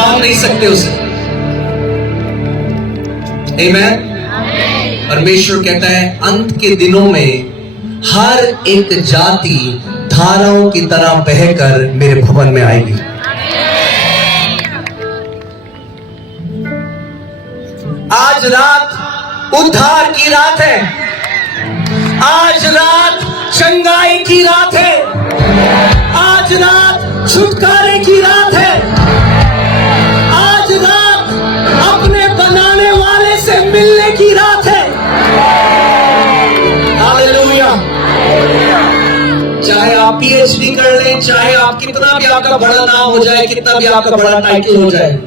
मांग नहीं सकते उसे। आमीन। परमेश्वर कहता है अंत के दिनों में हर एक जाति धाराओं की तरह बहकर मेरे भवन में आएगी। आज रात उद्धार की रात है, आज रात चंगाई की रात है, आज रात छुटकारे की रात है, आज रात अपने बनाने वाले से मिलने की रात है। हालेलुया। चाहे आप पीएचडी कर लें, चाहे आप कितना भी आपका बड़ा नाम हो जाए, कितना भी आपका बड़ा टाइटल हो जाए,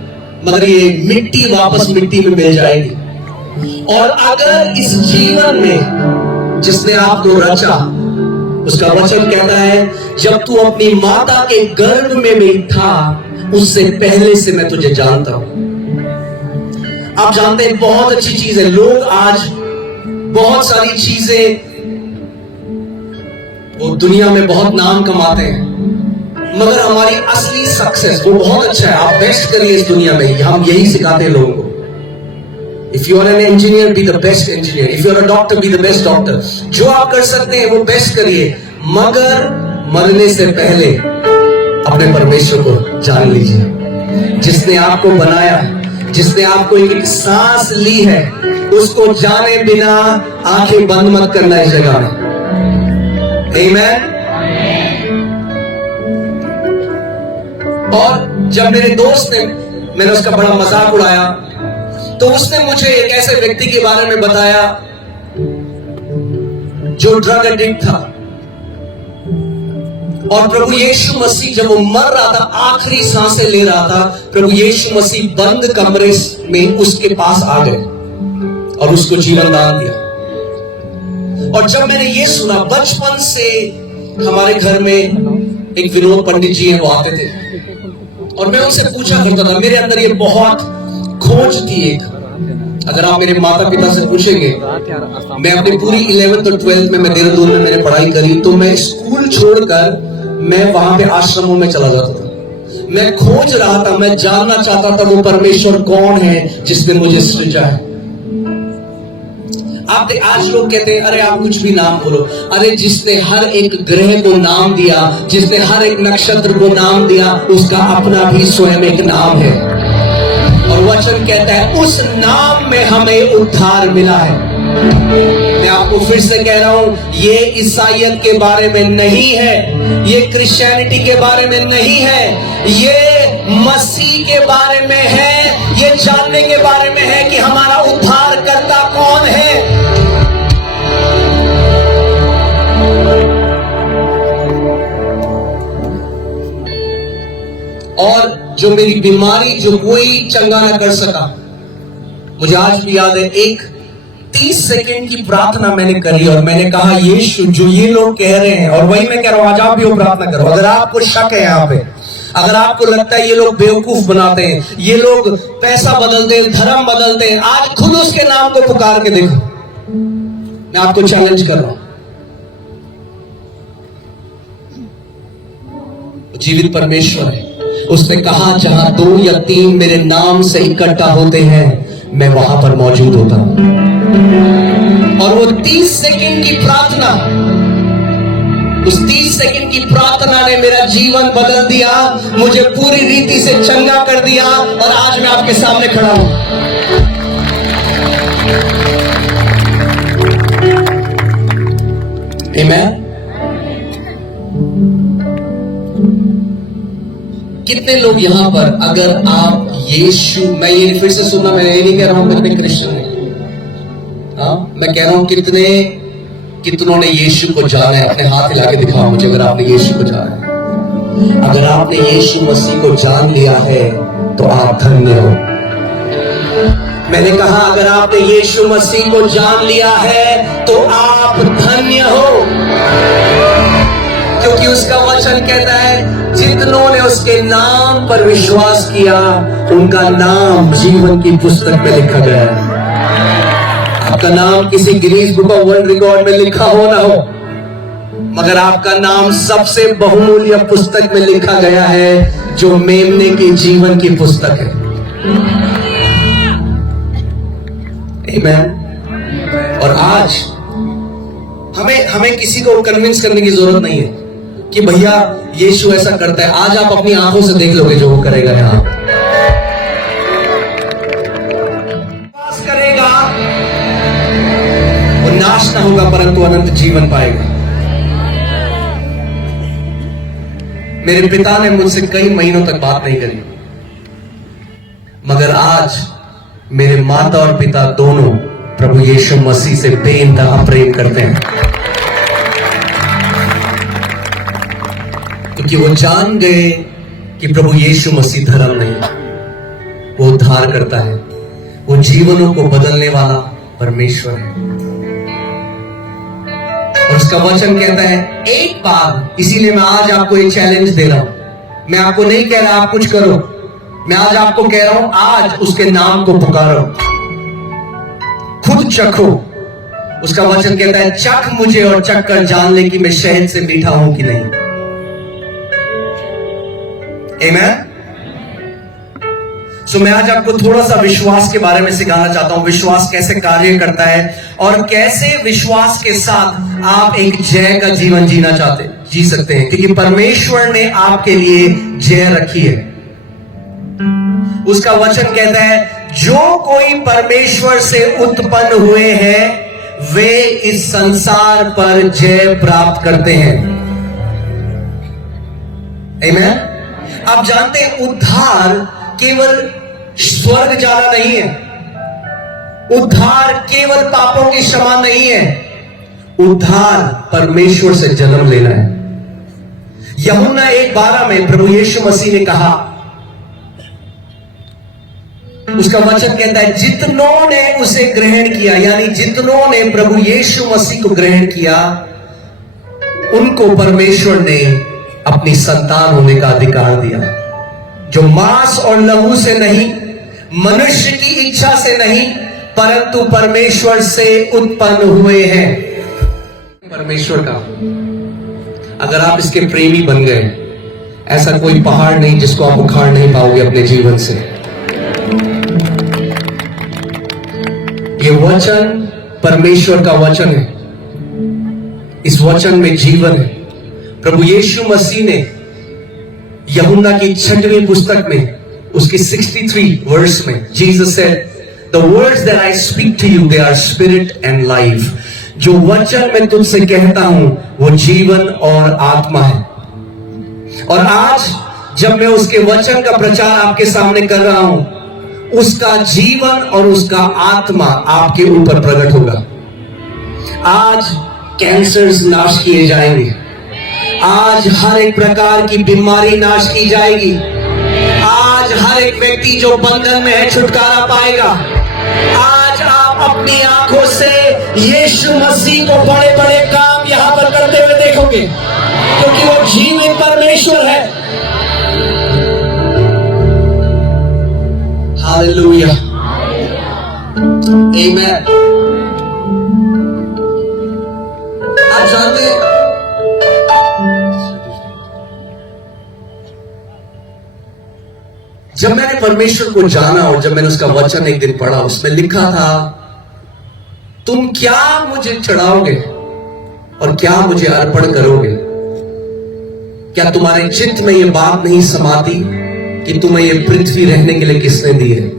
मगर ये मिट्टी वापस मिट्टी में मिल जाएगी। और अगर इस जीवन में जिसने आपको रचा, उसका वचन कहता है जब तू अपनी माता के गर्भ में भी था उससे पहले से मैं तुझे जानता हूं। आप जानते हैं बहुत अच्छी चीज है, लोग आज बहुत सारी चीजें वो दुनिया में बहुत नाम कमाते हैं, मगर हमारी असली सक्सेस वो बहुत अच्छा है। आप बेस्ट करिए इस दुनिया में, हम यही सिखाते हैं लोगों को। If you are an engineer, be the best engineer. If you are a doctor, be the best doctor. जो आप कर सकते हैं वो बेस्ट करिए, मगर मरने से पहले अपने परमेश्वर को जान लीजिए। जिसने आपको बनाया, जिसने आपको एक सांस ली है, उसको जाने बिना आंखें बंद मत करना इस जगह में। आमीन। और जब मेरे दोस्त ने, मैंने उसका बड़ा मजाक उड़ाया, तो उसने मुझे एक ऐसे व्यक्ति के बारे में बताया जो ड्रग एडिक्ट था, और प्रभु यीशु मसीह जब वो मर रहा था, आखिरी सांसें ले रहा था, प्रभु यीशु मसीह बंद कमरे में उसके पास आ गए और उसको जीवन दान दिया। और जब मैंने ये सुना, बचपन से हमारे घर में एक विनोद पंडित जी हैं, वो आते थे और मैं उनसे पूछा करता था। मेरे अंदर ये बहुत खोज थी एक, अगर आप मेरे माता पिता से पूछेंगे, मैं अपनी पूरी 11th और 12th में मैं देहरादून में मैंने पढ़ाई करी, तो मैं स्कूल छोड़कर मैं वहां पे आश्रमों में चला जाता था। मैं खोज रहा था, मैं जानना चाहता था वो परमेश्वर कौन है जिसने मुझे सृजा है। आप आज लोग कहते हैं अरे आप कुछ भी नाम बोलो, अरे जिसने हर एक ग्रह को नाम दिया, जिसने हर एक नक्षत्र को नाम दिया, उसका अपना भी स्वयं एक नाम है। और वचन कहता है उस नाम में हमें उद्धार मिला है। मैं आपको फिर से कह रहा हूं, ये ईसाइयत के बारे में नहीं है, ये क्रिश्चियनिटी के बारे में नहीं है, ये मसीह के बारे में है, ये जानने के बारे में है कि हमारा उद्धारकर्ता कौन है। और जो मेरी बीमारी जो कोई चंगा ना कर सका, मुझे आज भी याद है, एक 30 सेकंड की प्रार्थना मैंने करी और मैंने कहा यीशु जो ये लोग कह रहे हैं, और वही मैं कह रहा हूं, आज आप भी वो प्रार्थना करो। अगर आपको शक है यहाँ पे, अगर आपको लगता है ये लोग बेवकूफ बनाते हैं, ये लोग पैसा बदलते हैं, धर्म बदलते हैं, आज खुद उसके नाम को पुकार के देखो। मैं आपको चैलेंज कर रहा हूं, जीवित परमेश्वर है। उसने कहा जहां 2 या 3 मेरे नाम से इकट्ठा होते हैं, मैं वहां पर मौजूद होता हूं। और वो 30 सेकंड की प्रार्थना, उस 30 सेकंड की प्रार्थना ने मेरा जीवन बदल दिया, मुझे पूरी रीति से चंगा कर दिया, और आज मैं आपके सामने खड़ा हूं। आमीन। कितने लोग यहां पर, अगर आप यीशु, मैं ये फिर से सुनना, मैं ये नहीं कह रहा हूं कितने क्रिश्चियन हैं, हाँ, मैं कह रहा हूं कितनों ने यीशु को जाना है। अपने हाथ हिला के दिखाओ मुझे अगर आपने यीशु को जाना है। अगर आपने यीशु मसीह को जान लिया है तो आप धन्य हो। मैंने कहा अगर आपने यीशु मसीह को जान लिया है तो आप धन्य हो, क्योंकि उसका वचन कहता है जितनों ने उसके नाम पर विश्वास किया उनका नाम जीवन की पुस्तक में लिखा गया है। आपका नाम किसी Guinness book of world record में लिखा हो ना हो, मगर आपका नाम सबसे बहुमूल्य पुस्तक में लिखा गया है जो मेमने के जीवन की पुस्तक है। आमीन। और आज हमें किसी को कन्विंस करने की जरूरत नहीं है कि भैया यीशु ऐसा करता है। आज आप अपनी आंखों से देख लोगे जो वो करेगा। यहां विश्वास करेगा वो नाश ना होगा परंतु अनंत जीवन पाएगा। मेरे पिता ने मुझसे कई महीनों तक बात नहीं करी, मगर आज मेरे माता और पिता दोनों प्रभु यीशु मसीह से बेइंतहा प्रेम करते हैं, क्योंकि वो जान गए कि प्रभु यीशु मसीह धर्म नहीं, वो उद्धार करता है, वो जीवनों को बदलने वाला परमेश्वर है। और उसका वचन कहता है एक बार, इसीलिए मैं आज आपको एक चैलेंज दे रहा हूं। मैं आपको नहीं कह रहा आप कुछ करो, मैं आज आपको कह रहा हूं आज उसके नाम को पुकारो, खुद चखो। उसका वचन कहता है चख मुझे और चख कर जान ले कि मैं शहद से मीठा हूं कि नहीं। आमीन। सो मैं आज आपको थोड़ा सा विश्वास के बारे में सिखाना चाहता हूं, विश्वास कैसे कार्य करता है और कैसे विश्वास के साथ आप एक जय का जीवन जी सकते हैं, क्योंकि परमेश्वर ने आपके लिए जय रखी है। उसका वचन कहता है जो कोई परमेश्वर से उत्पन्न हुए हैं वे इस संसार पर जय प्राप्त करते हैं। आमीन। आप जानते हैं उद्धार केवल स्वर्ग जाना नहीं है, उद्धार केवल पापों की क्षमा नहीं है, उद्धार परमेश्वर से जन्म लेना है। यूहन्ना 1:12 में प्रभु यीशु मसीह ने कहा, उसका वचन कहता है जितनों ने उसे ग्रहण किया, यानी जितनों ने प्रभु यीशु मसीह को ग्रहण किया उनको परमेश्वर ने अपनी संतान होने का अधिकार दिया, जो मांस और लहू से नहीं, मनुष्य की इच्छा से नहीं, परंतु परमेश्वर से उत्पन्न हुए हैं। परमेश्वर का अगर आप इसके प्रेमी बन गए, ऐसा कोई पहाड़ नहीं जिसको आप उखाड़ नहीं पाओगे अपने जीवन से। ये वचन परमेश्वर का वचन है, इस वचन में जीवन है। प्रभु यीशु मसीह ने यूहन्ना की 6वीं पुस्तक में उसकी 63 वर्स में Jesus said the words that I speak to you they are spirit and life. जो वचन मैं तुझसे कहता हूं वो जीवन और आत्मा है। और आज जब मैं उसके वचन का प्रचार आपके सामने कर रहा हूं, उसका जीवन और उसका आत्मा आपके ऊपर प्रकट होगा। आज कैंसर्स नाश किए जाएंगे, आज हर एक प्रकार की बीमारी नाश की जाएगी, आज हर एक व्यक्ति जो बंधन में है छुटकारा पाएगा। आज आप अपनी आंखों से यीशु मसीह को बड़े बड़े काम यहां पर करते हुए देखोगे, क्योंकि वो जीवित परमेश्वर है। हालेलुया, आमीन। आप जानते हैं जब मैंने परमेश्वर को जाना और जब मैंने उसका वचन एक दिन पढ़ा, उसमें लिखा था तुम क्या मुझे चढ़ाओगे और क्या मुझे अर्पण करोगे? क्या तुम्हारे चित्त में यह बात नहीं समाती कि तुम्हें यह पृथ्वी रहने के लिए किसने दी है?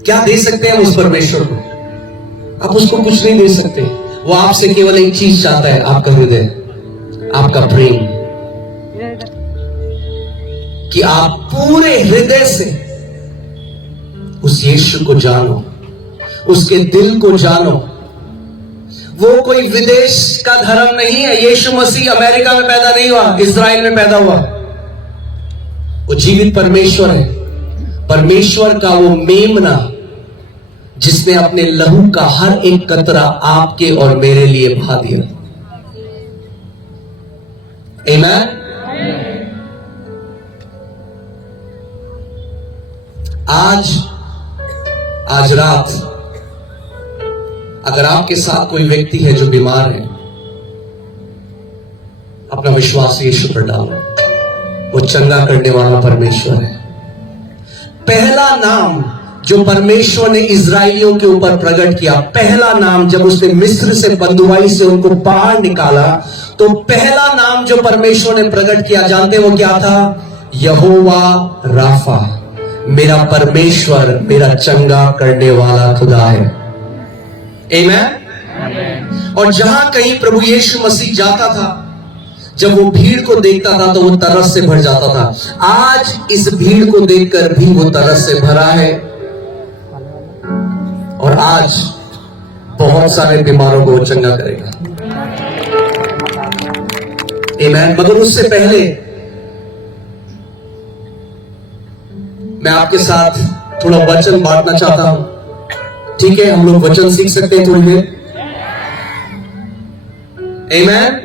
क्या दे सकते हैं उस परमेश्वर को? आप उसको कुछ नहीं दे सकते। वो आपसे केवल एक चीज चाहता है, आपका हृदय, आपका प्रेम, कि आप पूरे हृदय से उस यीशु को जानो, उसके दिल को जानो। वो कोई विदेश का धर्म नहीं है। यीशु मसीह अमेरिका में पैदा नहीं हुआ, इज़राइल में पैदा हुआ। वो जीवित परमेश्वर है, परमेश्वर का वो मेमना जिसने अपने लहू का हर एक कतरा आपके और मेरे लिए बहा दिया। आमीन। आज रात अगर आपके साथ कोई व्यक्ति है जो बीमार है, अपना विश्वास यीशु पर डालो। वो चंगा करने वाला परमेश्वर है। पहला नाम जो परमेश्वर ने इजराइलियों के ऊपर प्रकट किया, पहला नाम जब उसने मिस्र से बंधुआई से उनको बाहर निकाला, तो पहला नाम जो परमेश्वर ने प्रकट किया, जानते वो क्या था? यहोवा राफा, मेरा परमेश्वर, मेरा चंगा करने वाला खुदा है। आमीन। और जहां कहीं प्रभु यीशु मसीह जाता था, जब वो भीड़ को देखता था तो वो तरस से भर जाता था। आज इस भीड़ को देखकर भी वो तरस से भरा है, और आज बहुत सारे बीमारों को वो चंगा करेगा। आमीन। मगर उससे पहले मैं आपके साथ थोड़ा वचन बांटना चाहता हूं। ठीक है, हम लोग वचन सीख सकते हैं थोड़ी देर। आमीन।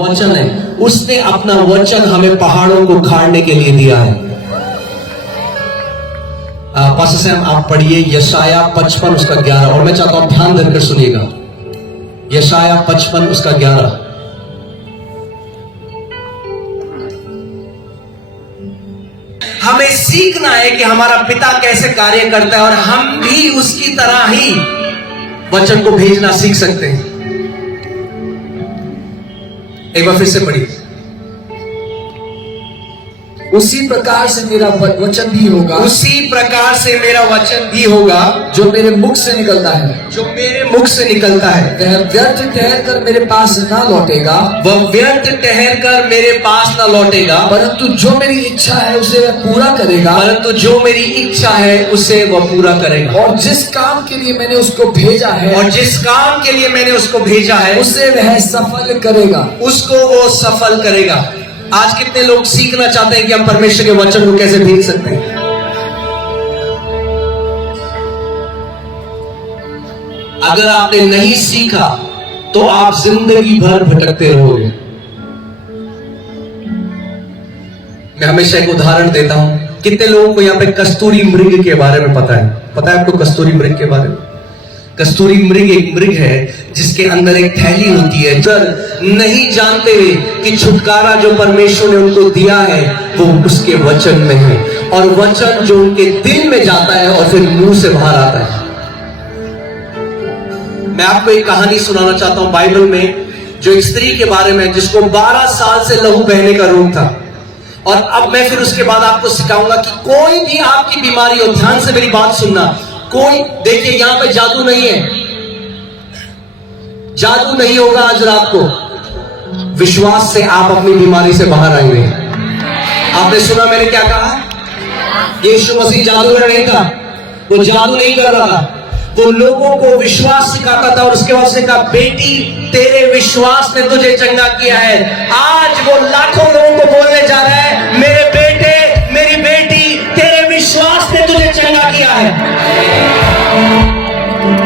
वचन है, उसने अपना वचन हमें पहाड़ों को उखाड़ने के लिए दिया है। पास्टर सैम आप पढ़िए यशाया 55 उसका 11, और मैं चाहता हूं ध्यान देकर सुनिएगा। यशाया 55 उसका 11। हमें सीखना है कि हमारा पिता कैसे कार्य करता है, और हम भी उसकी तरह ही वचन को भेजना सीख सकते हैं। एक बार फिर से पढ़िए। उसी प्रकार से मेरा वचन भी होगा, उसी प्रकार से मेरा वचन भी होगा जो मेरे मुख से निकलता है, जो मेरे मुख से निकलता है। वह व्यर्थ ठहर कर मेरे पास ना लौटेगा, वह व्यर्थ ठहर कर मेरे पास ना लौटेगा, परंतु जो मेरी इच्छा है उसे वह पूरा करेगा, परंतु जो मेरी इच्छा है उसे वह पूरा करेगा। और जिस काम के लिए मैंने उसको भेजा है, और जिस काम के लिए मैंने उसको भेजा है, उसे वह सफल करेगा, उसको वो सफल करेगा। आज कितने लोग सीखना चाहते हैं कि हम परमेश्वर के वचन को कैसे भेज सकते हैं? अगर आपने नहीं सीखा तो आप जिंदगी भर भटकते रहोगे। मैं हमेशा एक उदाहरण देता हूं। कितने लोगों को यहाँ पे कस्तूरी मृग के बारे में पता है? पता है आपको कस्तूरी मृग के बारे में? कस्तूरी मृग एक मृग है जिसके अंदर एक थैली होती है। सर नहीं जानते कि छुटकारा जो परमेश्वर ने उनको दिया है वो उसके वचन में है, और वचन जो उनके दिल में जाता है और फिर मुंह से बाहर आता है। मैं आपको एक कहानी सुनाना चाहता हूं बाइबल में, जो एक स्त्री के बारे में, जिसको 12 साल से लहू बहने का रोग था। और अब मैं फिर उसके बाद आपको सिखाऊंगा कि कोई भी आपकी बीमारी हो, ध्यान से मेरी बात सुनना, कोई, देखिए यहां पे जादू नहीं है, जादू नहीं होगा आज रात को। विश्वास से आप अपनी बीमारी से बाहर आएंगे। आपने सुना मैंने क्या कहा? यीशु मसीह जादूगर नहीं था, वो जादू नहीं कर रहा था, वो लोगों को विश्वास सिखाता था। और उसके बाद उसने कहा, बेटी तेरे विश्वास ने तुझे चंगा किया है। आज वो लाखों लोगों को बोलने जा रहा है, मेरे बेटे मेरी बेटी तेरे विश्वास ने तुझे चंगा किया है।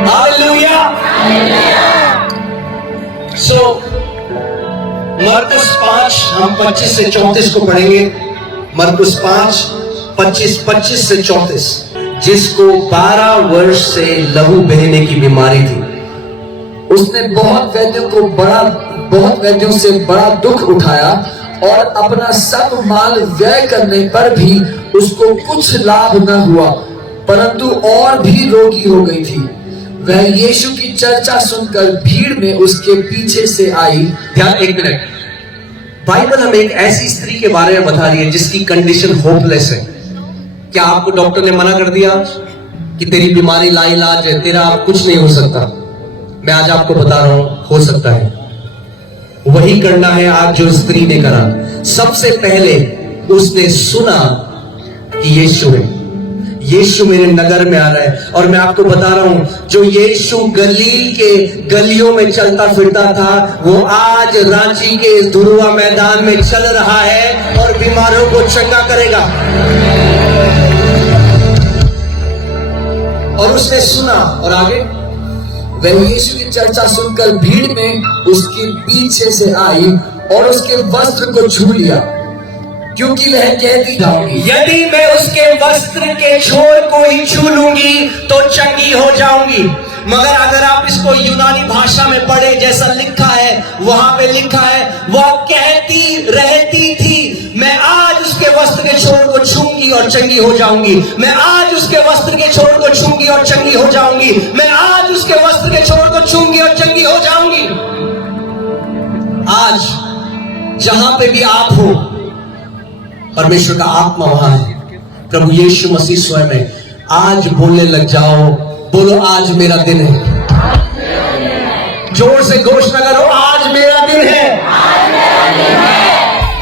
हालेलुया। सो मरकुस 5 हम 25 से 34 को पढ़ेंगे। मरकुस 5 25 से 34। जिसको 12 वर्ष से लहू बहने की बीमारी थी, उसने बहुत वैद्यों से बड़ा दुख उठाया, और अपना सब माल व्यय करने पर भी उसको कुछ लाभ न हुआ, परंतु और भी रोगी हो गई थी। वह यीशु की चर्चा सुनकर भीड़ में उसके पीछे से आई। ध्यान, एक मिनट। बाइबल हमें एक ऐसी स्त्री के बारे में बता रही है जिसकी कंडीशन होपलेस है। क्या आपको डॉक्टर ने मना कर दिया कि तेरी बीमारी लाइलाज है, तेरा आप कुछ नहीं हो सकता? मैं आज आपको बता रहा हूं, हो सकता है। वही करना है आज जो स्त्री ने करा। सबसे पहले उसने सुना कि यीशु है, यीशु मेरे नगर में आ रहा है। और मैं आपको बता रहा हूं, जो यीशु गलील के गलियों में चलता फिरता था, वो आज रांची के इस धुरुआ मैदान में चल रहा है और बीमारों को चंगा करेगा। और उसने सुना, और आगे, वह यीशु की चर्चा सुनकर भीड़ में उसके पीछे से आई और उसके वस्त्र को छू लिया, क्योंकि वह कहती जाऊंगी, यदि मैं उसके वस्त्र के छोर को ही छू लूंगी तो चंगी हो जाऊंगी। मगर अगर आप इसको यूनानी भाषा में पढ़े, जैसा लिखा है वहां पे लिखा है, वह कहती रहती थी, मैं आज उसके वस्त्र के छोर को छूंगी और चंगी हो जाऊंगी, मैं आज उसके वस्त्र के छोर को छूंगी और चंगी हो जाऊंगी, मैं आज उसके वस्त्र के छोर को छूंगी और चंगी हो जाऊंगी। आज जहां पे भी आप हो, परमेश्वर का आत्मा वहां है, प्रभु यीशु मसीह स्वयं है। आज बोलने लग जाओ, बोलो आज मेरा दिन है। जोर से घोषणा करो, आज मेरा दिन है।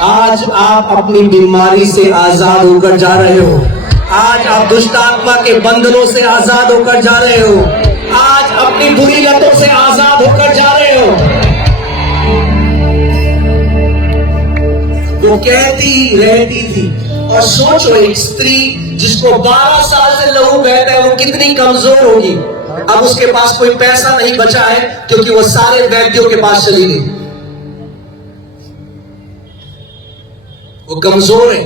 आज आप अपनी बीमारी से आजाद होकर जा रहे हो, आज आप दुष्ट आत्मा के बंधनों से आजाद होकर जा रहे हो, आज अपनी बुरी लतों से आजाद होकर जा रहे हो। वो कहती रहती थी, और सोचो एक स्त्री जिसको 12 साल से लहू बहता है, वो कितनी कमजोर होगी। अब उसके पास कोई पैसा नहीं बचा है क्योंकि वो सारे वैद्यों के पास चली गई, वो कमजोर है।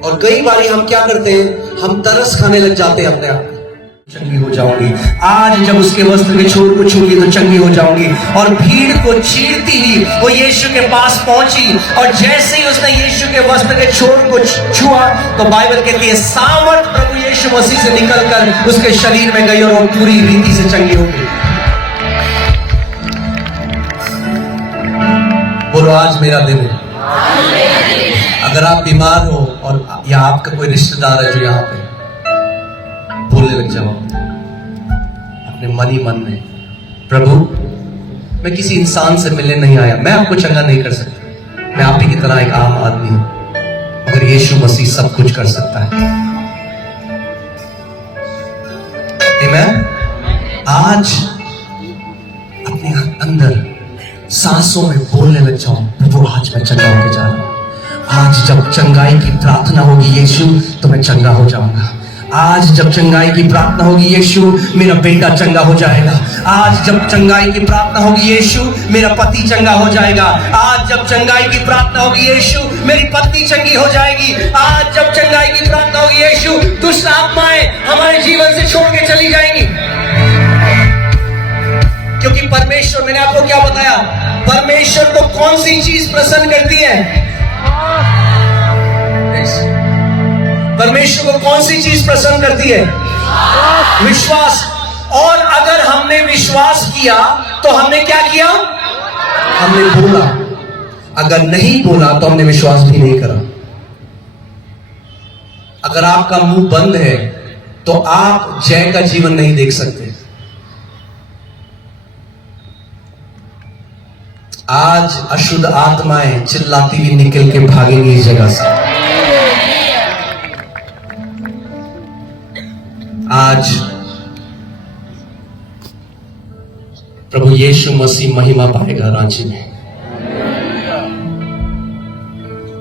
और कई बार हम क्या करते हैं, हम तरस खाने लग जाते हैं अपने आप। चंगी हो जाऊंगी, आज जब उसके वस्त्र के छोर को छूंगी तो चंगी हो जाऊंगी। और भीड़ को चीरती ही वो यीशु के पास पहुंची, और जैसे ही उसने यीशु के वस्त्र के छोर को छुआ तो बाइबल कहती है सामर्थ प्रभु यीशु मसीह से निकलकर उसके शरीर में गई और वो पूरी रीति से चंगी हो गई। बोलो आज मेरा दिन है। अगर आप बीमार हो और या आपका कोई रिश्तेदार है जो यहाँ पे, बोलने लग जाओ अपने मन ही मन में, प्रभु मैं किसी इंसान से मिलने नहीं आया, मैं आपको चंगा नहीं कर सकता, मैं आप ही की तरह एक आम आदमी हूं, मगर यीशु मसीह सब कुछ कर सकता है। आमीन। आज अपने अंदर सांसों में बोलने लग जाओ, प्रभु आज मैं चंगा होकर जा रहा हूं। आज जब चंगाई की प्रार्थना होगी यीशु तो मैं चंगा हो जाऊंगा। आज जब चंगाई की प्रार्थना होगी यीशु मेरा बेटा चंगा हो जाएगा। आज जब चंगाई की प्रार्थना होगी यीशु मेरा पति चंगा हो जाएगा। आज जब चंगाई की प्रार्थना होगी यीशु मेरी पत्नी चंगी हो जाएगी। आज जब चंगाई की प्रार्थना होगी यीशु दुष्ट आत्माएं हमारे जीवन से छोड़ के चली जाएंगी। क्योंकि परमेश्वर, मैंने आपको क्या बताया, परमेश्वर को कौन सी चीज प्रसन्न करती है? परमेश्वर को कौन सी चीज प्रसन्न करती है? विश्वास। और अगर हमने विश्वास किया तो हमने क्या किया? हमने बोला। अगर नहीं बोला तो हमने विश्वास भी नहीं करा। अगर आपका मुंह बंद है तो आप जय का जीवन नहीं देख सकते। आज अशुद्ध आत्माएं चिल्लाती हुई निकल के भागेंगी इस जगह से। आज प्रभु यीशु मसीह महिमा पाएगा रांची में।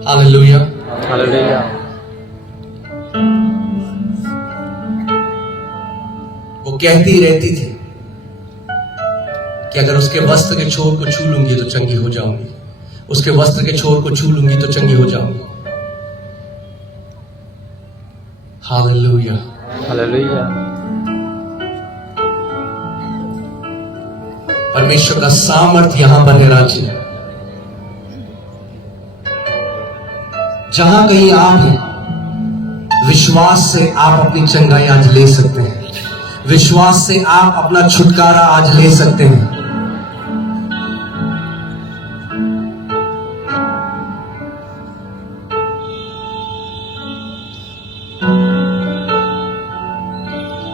Hallelujah, hallelujah. वो कहती रहती थी कि अगर उसके वस्त्र के छोर को छू लूंगी तो चंगी हो जाऊंगी, उसके वस्त्र के छोर को छू लूंगी तो चंगी हो जाऊंगी। Hallelujah, hallelujah. परमेश्वर का सामर्थ यहां पर है रांची। जहां कहीं आप हैं, विश्वास से आप अपनी चंगाई आज ले सकते हैं। विश्वास से आप अपना छुटकारा आज ले सकते हैं।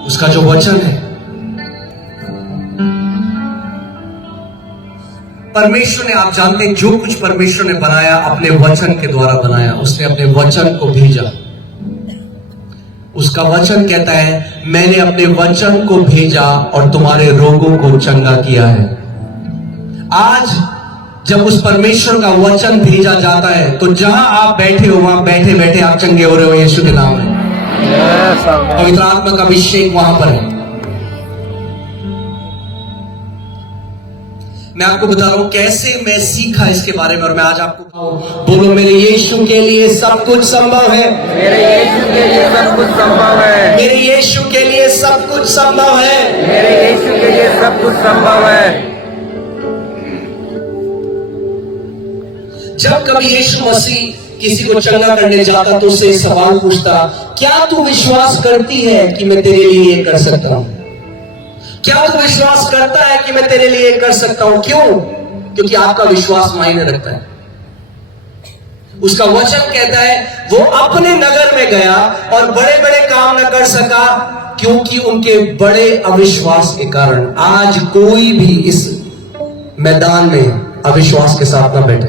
उसका जो वचन है, परमेश्वर ने, आप जानते हैं जो कुछ परमेश्वर ने बनाया अपने वचन के द्वारा बनाया। उसने अपने वचन को भेजा। उसका वचन कहता है मैंने अपने वचन को भेजा और तुम्हारे रोगों को चंगा किया है। आज जब उस परमेश्वर का वचन भेजा जाता है तो जहां आप बैठे हो वहां बैठे बैठे आप चंगे हो रहे हो यीशु के नाम में। पवित्र आत्मा का अभिषेक वहां पर है। मैं आपको बता रहा हूं कैसे मैं सीखा इसके बारे में, और मैं आज आपको बोलो मेरे यीशु के लिए सब कुछ संभव है। मेरे यीशु के लिए सब कुछ संभव है। मेरे यीशु के लिए सब कुछ संभव है। मेरे यीशु के लिए सब कुछ संभव है। जब कभी यीशु मसीह किसी को चंगा करने जाता तो उससे सवाल पूछता, क्या तू विश्वास करती है कि मैं तेरे लिए ये कर सकता हूं? क्या तू विश्वास करता है कि मैं तेरे लिए ये कर सकता हूं? क्यों? क्योंकि आपका विश्वास मायने रखता है। उसका वचन कहता है वो अपने नगर में गया और बड़े बड़े काम न कर सका क्योंकि उनके बड़े अविश्वास के कारण। आज कोई भी इस मैदान में अविश्वास के साथ ना बैठे।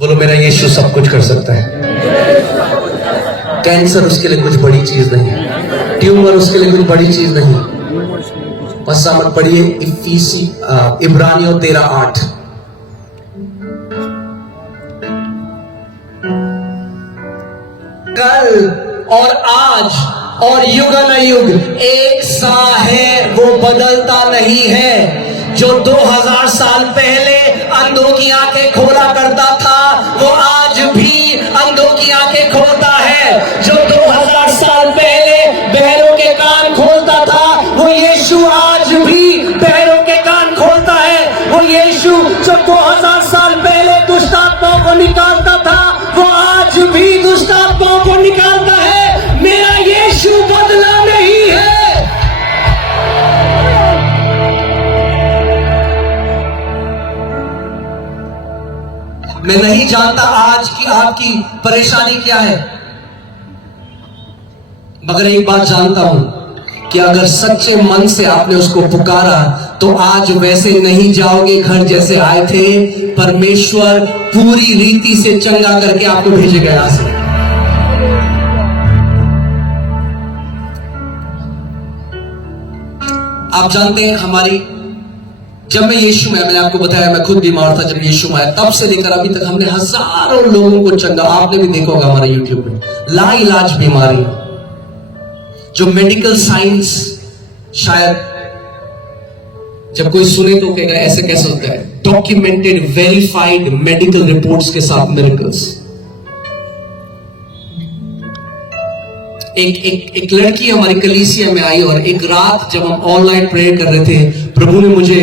बोलो मेरा यीशु सब कुछ कर सकता है। कैंसर उसके लिए कुछ बड़ी चीज नहीं, ट्यूमर उसके लिए कुछ बड़ी चीज नहीं। बस मत पढ़िए इब्रानियों 13:8। कल और आज और युग न युग एक सा है, वो बदलता नहीं है। जो 2000 साल पहले अंधों की आंखें खोला करता था वो आज भी अंधों की आंखें खोलता है। जो 2000 साल पहले बहरों के कान खोलता था वो यीशु आज भी बहरों के कान खोलता है। वो यीशु जो 2000 साल पहले दुष्ट आत्माओं को निकालता था वो आज भी दुष्ट आत्माओं को निकालता है। मेरा यीशु बदला नहीं है। मैं नहीं जानता आज की आपकी परेशानी क्या है, मगर एक बात जानता हूं कि अगर सच्चे मन से आपने उसको पुकारा तो आज वैसे नहीं जाओगे घर जैसे आए थे। परमेश्वर पूरी रीति से चंगा करके आपको भेजेगा यहां से। आप जानते हैं हमारी, जब मैं यीशु में, मैंने आपको बताया मैं खुद बीमार था, जब यीशु में आया तब से लेकर अभी तक हमने हजारों लोगों को चंगा, आपने भी देखा होगा हमारे यूट्यूब में, लाइलाज बीमारी जो मेडिकल साइंस शायद जब कोई सुने तो कहेगा ऐसे कैसे होता है। डॉक्यूमेंटेड वेरीफाइड मेडिकल रिपोर्ट्स के साथ मिरेकल्स। एक लड़की हमारी कलीसिया में आई और एक रात जब हम ऑनलाइन प्रेयर कर रहे थे, प्रभु ने मुझे